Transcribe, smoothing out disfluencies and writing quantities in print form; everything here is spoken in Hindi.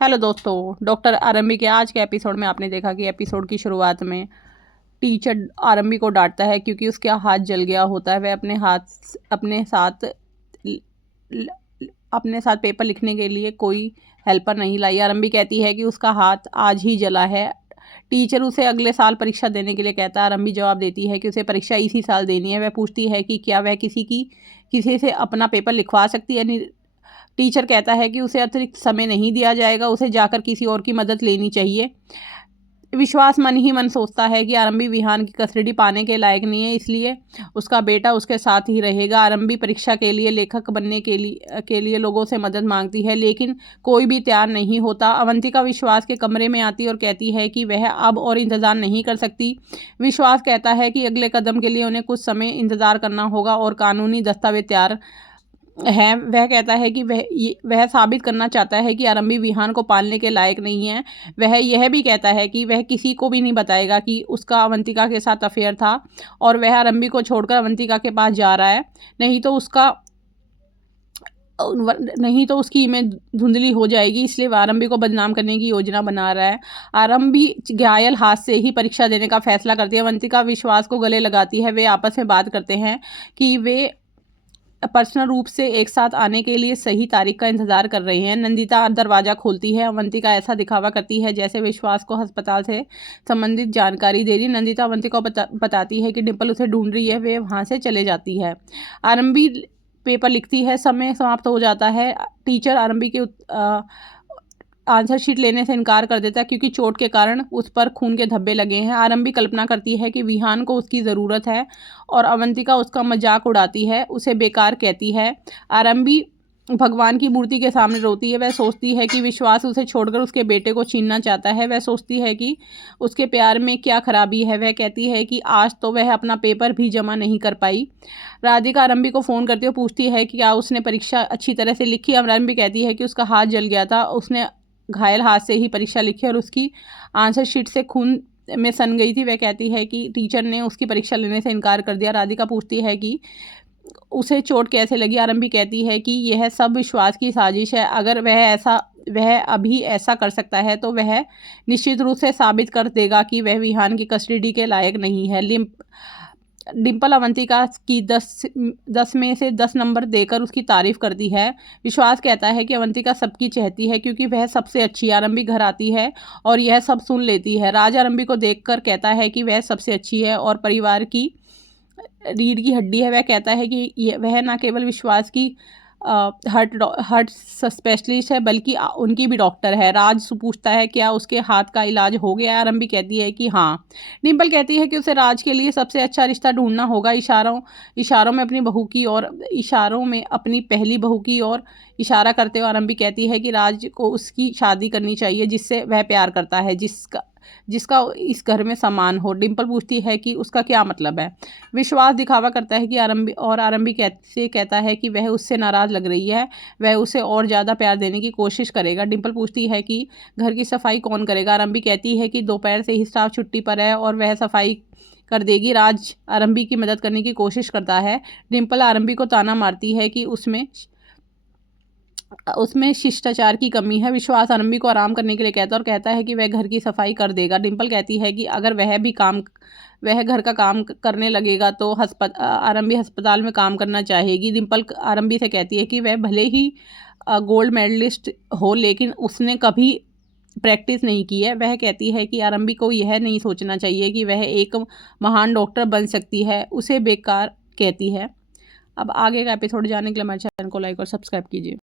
हेलो दोस्तों, डॉक्टर आरंभी के आज के एपिसोड में आपने देखा कि एपिसोड की शुरुआत में टीचर आरंभी को डांटता है क्योंकि उसका हाथ जल गया होता है। वह ल- ल- अपने साथ पेपर लिखने के लिए कोई हेल्पर नहीं लाई। आरंभी कहती है कि उसका हाथ आज ही जला है। टीचर उसे अगले साल परीक्षा देने के लिए कहता है। आरंभी जवाब देती है कि उसे परीक्षा इसी साल देनी है। वह पूछती है कि क्या वह किसी से अपना पेपर लिखवा सकती है। टीचर कहता है कि उसे अतिरिक्त समय नहीं दिया जाएगा, उसे जाकर किसी और की मदद लेनी चाहिए। विश्वास मन ही मन सोचता है कि आरंभी विहान की कस्टडी पाने के लायक नहीं है, इसलिए उसका बेटा उसके साथ ही रहेगा। आरंभी परीक्षा के लिए लेखक बनने के लिए लोगों से मदद मांगती है, लेकिन कोई भी तैयार नहीं होता। अवंतिका विश्वास के कमरे में आती और कहती है कि वह अब और इंतज़ार नहीं कर सकती। विश्वास कहता है कि अगले कदम के लिए उन्हें कुछ समय इंतज़ार करना होगा और कानूनी दस्तावेज तैयार है। वह कहता है कि वह साबित करना चाहता है कि आरंभी विहान को पालने के लायक नहीं है। वह यह भी कहता है कि वह किसी को भी नहीं बताएगा कि उसका अवंतिका के साथ अफेयर था और वह आरंभी को छोड़कर अवंतिका के पास जा रहा है। नहीं तो उसकी इमेज धुंधली हो जाएगी, इसलिए वह आरंभी को बदनाम करने की योजना बना रहा है। आरंभी घायल हाथ से ही परीक्षा देने का फैसला करती है। अवंतिका विश्वास को गले लगाती है। वे आपस में बात करते हैं कि वे पर्सनल रूप से एक साथ आने के लिए सही तारीख का इंतजार कर रहे हैं। नंदिता दरवाजा खोलती है। अवंतिका ऐसा दिखावा करती है जैसे विश्वास को अस्पताल से संबंधित जानकारी दे रही। नंदिता अवंतिका को बताती है कि डिम्पल उसे ढूंढ रही है। वे वहां से चले जाती है। आरंभी पेपर लिखती है। समय समाप्त हो जाता है। टीचर आरंभी के आंसर शीट लेने से इनकार कर देता है क्योंकि चोट के कारण उस पर खून के धब्बे लगे हैं। आरंभी कल्पना करती है कि विहान को उसकी ज़रूरत है और अवंतिका उसका मजाक उड़ाती है, उसे बेकार कहती है। आरंभी भगवान की मूर्ति के सामने रोती है। वह सोचती है कि विश्वास उसे छोड़कर उसके बेटे को छीनना चाहता है। वह सोचती है कि उसके प्यार में क्या खराबी है। वह कहती है कि आज तो वह अपना पेपर भी जमा नहीं कर पाई। राधिका आरंभी को फ़ोन करती है और पूछती है कि क्या उसने परीक्षा अच्छी तरह से लिखी। आरंभी कहती है कि उसका हाथ जल गया था, उसने घायल हाथ से ही परीक्षा लिखी और उसकी आंसर शीट से खून में सन गई थी। वह कहती है कि टीचर ने उसकी परीक्षा लेने से इनकार कर दिया। राधिका पूछती है कि उसे चोट कैसे लगी। आरंभी कहती है कि यह सब विश्वास की साजिश है। अगर वह अभी ऐसा कर सकता है तो वह निश्चित रूप से साबित कर देगा कि वह विहान की कस्टडी के लायक नहीं है। डिम्पल अवंतिका की 10 में से 10 नंबर देकर उसकी तारीफ करती है। विश्वास कहता है कि अवंतिका सबकी चहती है क्योंकि वह सबसे अच्छी। आरंभी घर आती है और यह सब सुन लेती है। राज आरंभी को देखकर कहता है कि वह सबसे अच्छी है और परिवार की रीढ़ की हड्डी है। वह कहता है कि वह न केवल विश्वास की हार्ट स्पेशलिस्ट है बल्कि उनकी भी डॉक्टर है। राज पूछता है क्या उसके हाथ का इलाज हो गया। आरंभी कहती है कि हाँ। डिम्पल कहती है कि उसे राज के लिए सबसे अच्छा रिश्ता ढूंढना होगा। इशारों में अपनी पहली बहू की ओर इशारा करते हुए आरंभी कहती है कि राज को उसकी शादी करनी चाहिए जिससे वह प्यार करता है, जिसका इस घर में सम्मान हो। डिम्पल पूछती है कि उसका क्या मतलब है। विश्वास दिखावा करता है कि आरंभी कैसे कहता है कि वह उससे नाराज़ लग रही है, वह उसे और ज़्यादा प्यार देने की कोशिश करेगा। डिम्पल पूछती है कि घर की सफाई कौन करेगा। आरंभी कहती है कि दोपहर से ही स्टाफ छुट्टी पर है और वह सफाई कर देगी। राज आरंभी की मदद करने की कोशिश करता है। डिम्पल आरंभी को ताना मारती है कि उसमें शिष्टाचार की कमी है। विश्वास आरंभी को आराम करने के लिए कहता है और कहता है कि वह घर की सफाई कर देगा। डिम्पल कहती है कि अगर वह घर का काम करने लगेगा तो आरंभी अस्पताल में काम करना चाहेगी। डिम्पल आरंभी से कहती है कि वह भले ही गोल्ड मेडलिस्ट हो लेकिन उसने कभी प्रैक्टिस नहीं की है। वह कहती है कि आरंभी को यह नहीं सोचना चाहिए कि वह एक महान डॉक्टर बन सकती है, उसे बेकार कहती है। अब आगे का एपिसोड जानने के लिए हमारे चैनल को लाइक और सब्सक्राइब कीजिए।